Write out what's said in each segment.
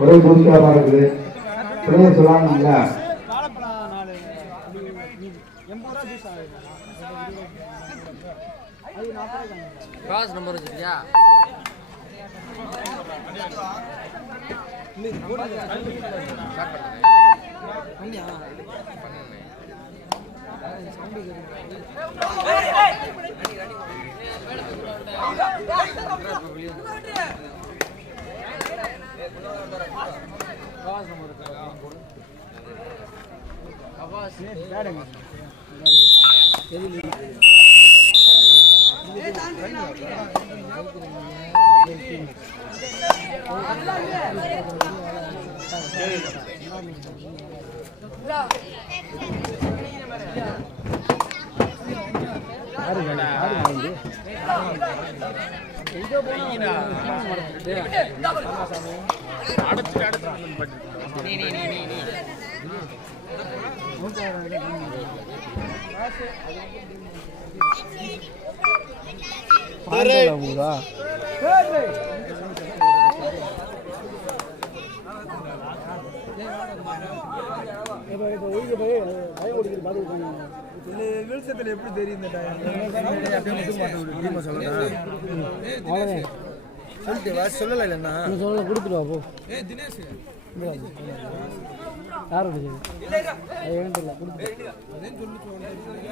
ஒரே தூசியா இருக்குது சொல்லாங்க காசு நம்பர் வச்சிருக்கியா? வெளிச்சத்துல எப்படி தெரியும் சொல்லல இல்லைன்னா சொல்ல கொடுத்துருவா போ. தினேஷ் யார்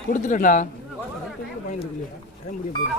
கொடுத்துட்டா பயன் இருக்குல்ல டைம் முடிய போகுது.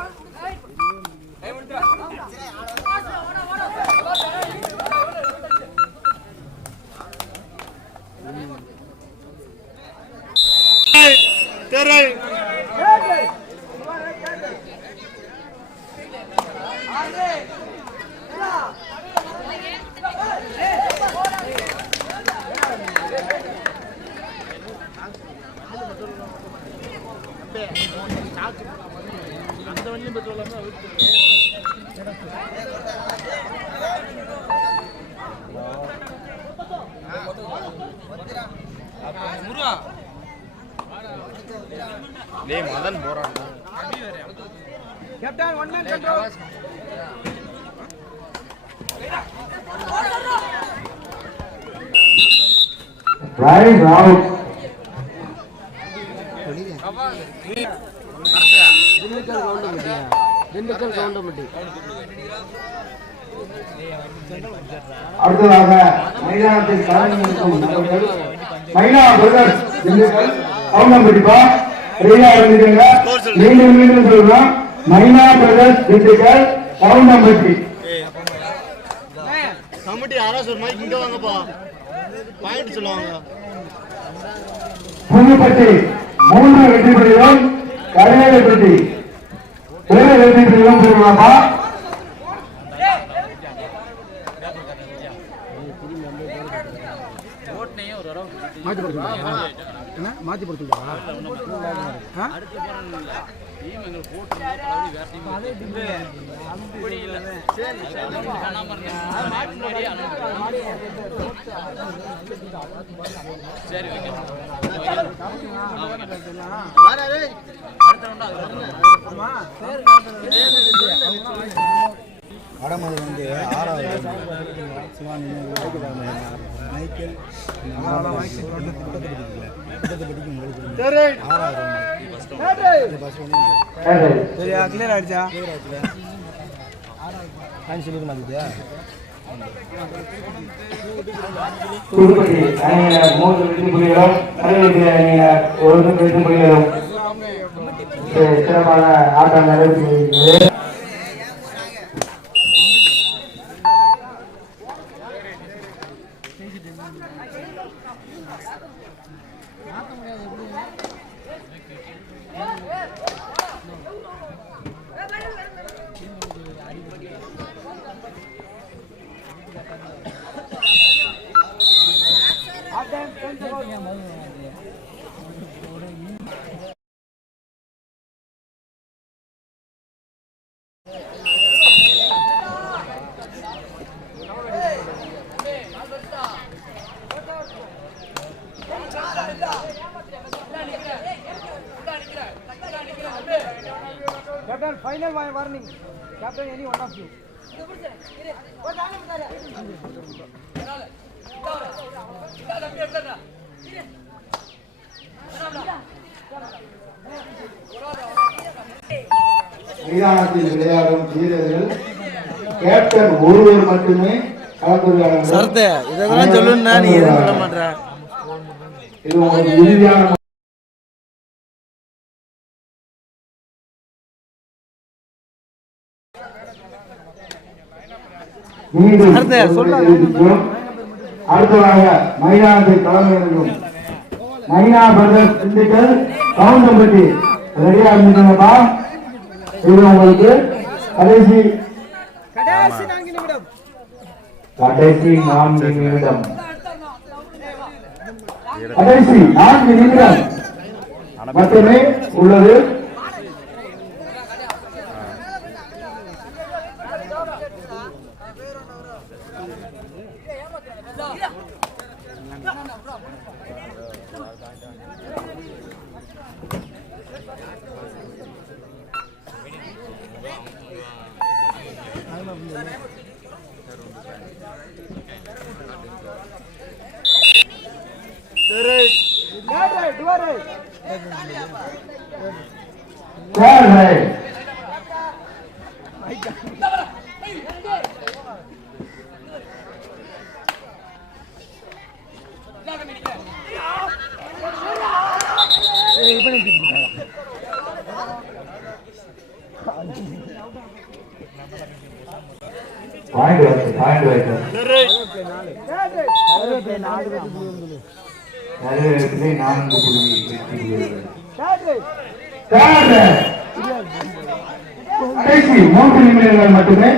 அந்த வண்டியும் பெட்ரோல் மதன் போறான். Captain 1 man control. Right out. அடுத்ததாக மைதானத்தில் மைனா பிரதர்ஸ் திண்டுக்கல் கவுண்டம்பட்டிப்பா ரெடியா இருந்துக்கங்க. மீண்டும் மீண்டும் சொல்றோம், மைனா பிரதர்ஸ் திண்டுக்கல் கவுண்டம்பட்டி. கமிட்டி யாராவது ஒரு மைக் இங்க வாங்கப்பா, பாயிண்ட் சொல்லுவாங்க. புதுப்பட்டி 3 வெற்றி பெறுகிறோம், கரையாளப்பட்டி 1 வெற்றி பெறுகிறோம். பெறுவாப்பா மாத்தி படுத்துங்களா? வடமது வந்து 6வது சிவானி மைக்கேல் கிளியர் ஆயிடுச்சா? சொல்லிருக்க மாட்டேங்குது. புதுப்பட்டி அணியினர் 3 வெற்றி புள்ளிகளும், கரையாளப்பட்டி அணியினர் 1 வெற்றி புள்ளிகளும் சிறப்பான ஆட்டம் நடைபெற்று Captain, final warning. Captain, any one of you. மைதானத்தில் விளையாடும் வீரர்கள் கேப்டன் ஒருவர் மட்டுமே கலந்துரையாடல். சரத்து இதெல்லாம் சொல்லணும்னா நீ எதுவும் சொல்ல மாட்டேற. இது உங்களுக்கு இறுதியான மீண்டும் அடுத்ததாக மைதானத்தை களமிறங்கும் மைனா பிரதர்ஸ் திண்டுக்கல் கவுண்டம்பட்டி ரெடியா இருந்துங்கப்பா. இது உங்களுக்கு கடைசி 4 நிமிடம் கடைசி 4 நிமிடம் மட்டுமே உள்ளது. கடைசி 3 நிமிடங்கள் மட்டுமே.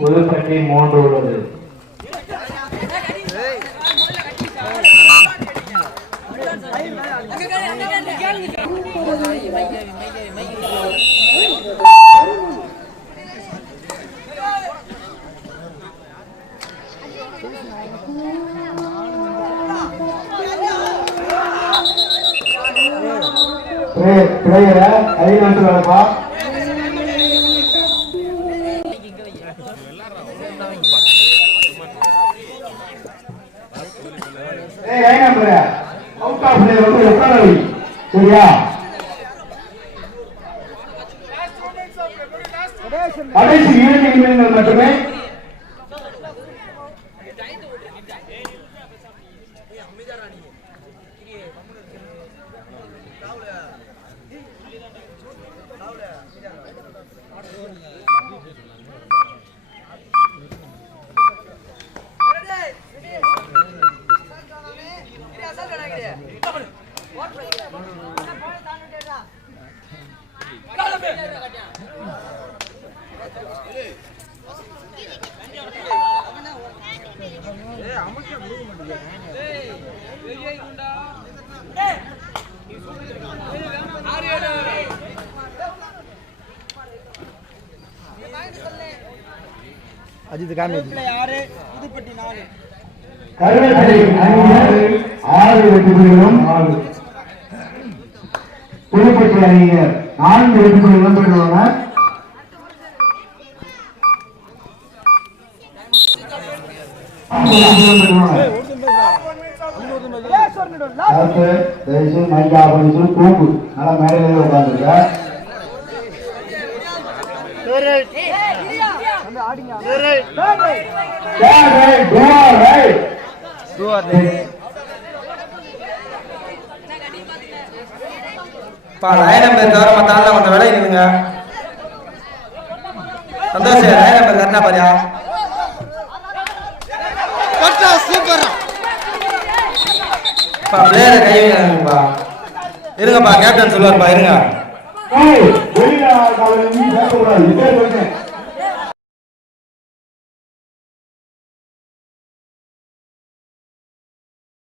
புதுப்பட்டி 3 உள்ளது. கைநாட்டு வேலைப்பா. அவுட் ஆஃப் பிளேயர் வந்து எத்தனை சரியா? கடைசி 2 நிமிடங்கள் மட்டுமே. அஜித் காமி 6 புதுப்பட்டி 4 கருவேப்பிலை 6 வெற்றி புள்ளிகளும் புதுப்பட்டி அணியினர் 4 வெற்றி புள்ளிகளும் பெற்றுள்ளன. தூக்கு நல்லா மேடையில உட்காந்துருக்க. லைன் நம்பர் தவிர மற்ற ஆள் கொஞ்சம் விலை இருக்குங்க. சந்தோஷ் லைன் நம்பர் கரெக்டா பாரியா? சூப்பர் பிளேயரை கை வைங்கப்பா. இருங்கப்பா கேப்டன் சொல்லுவார்ப்பா இருங்க.